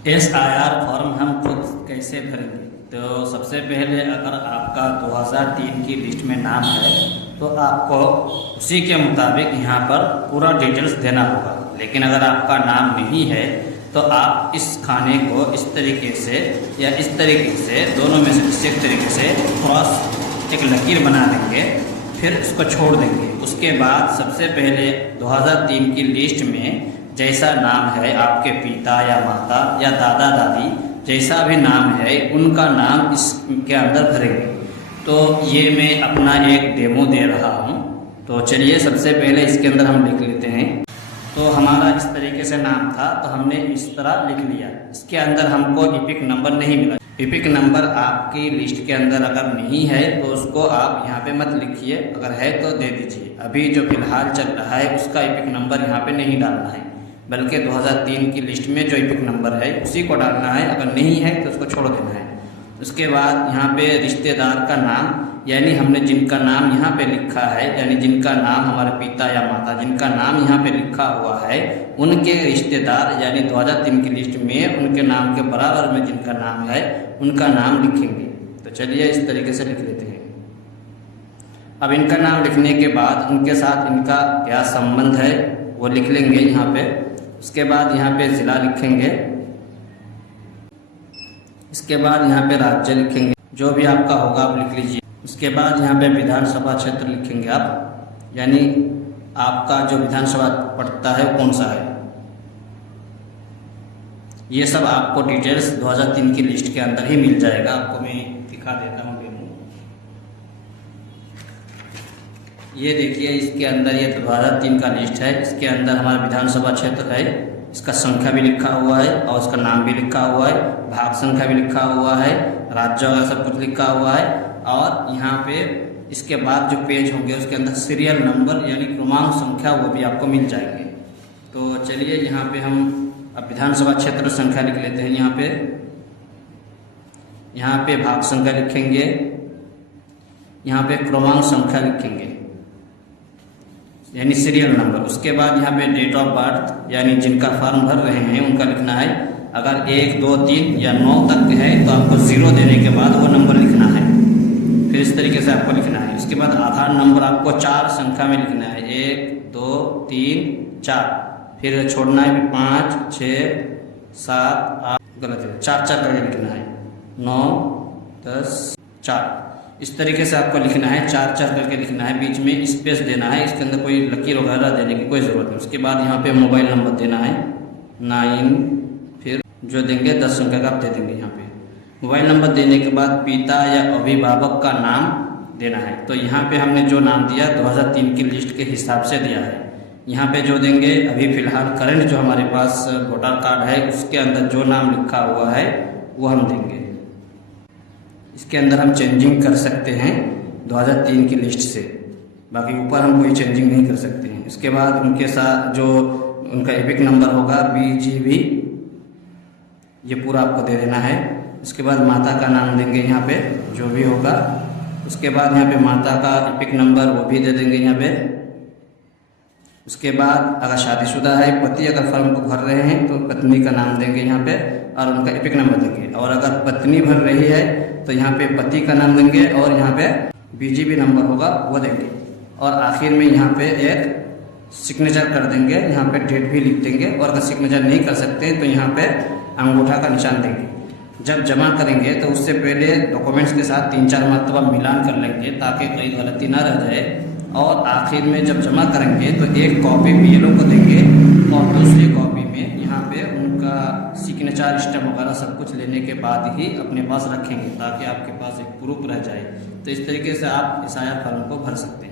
SIR form हम खुद कैसे भरेंगे? तो सबसे पहले अगर आपका 2003 की लिस्ट में नाम है तो आपको उसी के मुताबिक यहाँ पर पूरा डिटेल्स देना होगा। लेकिन अगर आपका नाम नहीं है तो आप इस खाने को इस तरीके से या इस तरीके से, दोनों में से किसी एक तरीके से क्रॉस एक लकीर बना देंगे, फिर इसको छोड़ देंगे। उसके बाद सबसे पहले 2003 की लिस्ट में जैसा नाम है, आपके पिता या माता या दादा दादी जैसा भी नाम है, उनका नाम इसके अंदर भरेंगे। तो ये मैं अपना एक डेमो दे रहा हूँ। तो चलिए सबसे पहले इसके अंदर हम लिख लेते हैं। तो हमारा इस तरीके से नाम था तो हमने इस तरह लिख लिया। इसके अंदर हमको इपिक नंबर नहीं मिला। इपिक नंबर आपकी लिस्ट के अंदर अगर नहीं है तो उसको आप यहाँ पे मत लिखिए, अगर है तो दे दीजिए। अभी जो फिलहाल चल रहा है उसका इपिक नंबर यहाँ पे नहीं डालना है, बल्कि 2003 की लिस्ट में जो इपिक नंबर है उसी को डालना है। अगर नहीं है तो उसको छोड़ देना है। उसके बाद यहाँ पे रिश्तेदार का नाम, यानी हमने जिनका नाम यहाँ पे लिखा है, यानी जिनका नाम हमारे पिता या माता जिनका नाम यहाँ पे लिखा हुआ है, उनके रिश्तेदार यानी 2003 की लिस्ट में उनके नाम के बराबर में जिनका नाम है उनका नाम लिखेंगे। तो चलिए इस तरीके से लिख लेते हैं। अब इनका नाम लिखने के बाद उनके साथ इनका क्या संबंध है वो लिख लेंगे यहाँ पे। उसके बाद यहाँ पे ज़िला लिखेंगे। इसके बाद यहाँ पे राज्य लिखेंगे, जो भी आपका होगा आप लिख लीजिए। उसके बाद यहाँ पे विधानसभा क्षेत्र लिखेंगे आप, यानी आपका जो विधानसभा पड़ता है कौन सा है। ये सब आपको डिटेल्स 2003 की लिस्ट के अंदर ही मिल जाएगा। आपको मैं दिखा देता हूँ डेमो। ये देखिए इसके अंदर ये 2003 का लिस्ट है। इसके अंदर हमारा विधानसभा क्षेत्र है, इसका संख्या भी लिखा हुआ है और इसका नाम भी लिखा हुआ है, भाग संख्या भी लिखा हुआ है, राज्य वगैरह सब कुछ लिखा हुआ है। और यहाँ पे इसके बाद जो पेज होंगे उसके अंदर सीरियल नंबर यानी क्रमांक संख्या वो भी आपको मिल जाएंगे। तो चलिए यहाँ पे हम अब विधानसभा क्षेत्र संख्या लिख लेते हैं। यहाँ पे भाग संख्या लिखेंगे, यहाँ पे क्रमांक संख्या लिखेंगे यानी सीरियल नंबर। उसके बाद यहाँ पे डेट ऑफ बर्थ यानी जिनका फॉर्म भर रहे हैं उनका लिखना है। अगर 1, 2, 3 या 9 तक है तो आपको 0 देने के बाद वो नंबर लिखना है। फिर इस तरीके से आपको लिखना है। उसके बाद आधार नंबर आपको 4 संख्या में लिखना है, 1, 2, 3, 4। फिर छोड़ना है 5, 6, 7, 8, गलत है, 4 करके लिखना है, 9, 10, 4। इस तरीके से आपको लिखना है, 4 करके लिखना है। बीच में स्पेस देना है, इसके अंदर कोई लकीर वगैरह देने की कोई ज़रूरत नहीं। उसके बाद यहाँ पे मोबाइल नंबर देना है 9, फिर जो देंगे 10 संख्या का आप दे देंगे। यहाँ पे मोबाइल नंबर देने के बाद पिता या अभिभावक का नाम देना है। तो यहाँ पे हमने जो नाम दिया 2003 की लिस्ट के हिसाब से दिया है। यहाँ पे जो देंगे अभी फ़िलहाल करंट जो हमारे पास वोटर कार्ड है उसके अंदर जो नाम लिखा हुआ है वो हम देंगे। इसके अंदर हम चेंजिंग कर सकते हैं 2003 की लिस्ट से, बाकी ऊपर हम कोई चेंजिंग नहीं कर सकते हैं। इसके बाद उनके साथ जो उनका एपिक नंबर होगा BGB, ये पूरा आपको दे देना है। इसके बाद माता का नाम देंगे यहाँ पे जो भी होगा। उसके बाद यहाँ पे माता का एपिक नंबर वो भी दे देंगे यहाँ पे। उसके बाद अगर शादीशुदा है, पति अगर फॉर्म को भर रहे हैं तो पत्नी का नाम देंगे यहाँ पे और उनका एपिक नंबर देंगे। और अगर पत्नी भर रही है तो यहाँ पे पति का नाम देंगे और यहाँ पे BGB नंबर होगा वो देंगे। और आखिर में यहाँ पे एक सिग्नेचर कर देंगे, यहाँ पे डेट भी लिख देंगे। और अगर सिग्नेचर नहीं कर सकते तो यहाँ पे अंगूठा का निशान देंगे। जब जमा करेंगे तो उससे पहले डॉक्यूमेंट्स के साथ 3-4 मरतबा मिलान कर लेंगे ताकि कोई गलती ना रह जाए। और आखिर में जब जमा करेंगे तो एक कॉपी BLO को देंगे और दूसरी कॉपी में यहाँ पे उनका सिग्नेचर स्टैम्प वगैरह सब कुछ लेने के बाद ही अपने पास रखेंगे ताकि आपके पास एक प्रूफ रह जाए। तो इस तरीके से आप SIR फॉर्म को भर सकते हैं।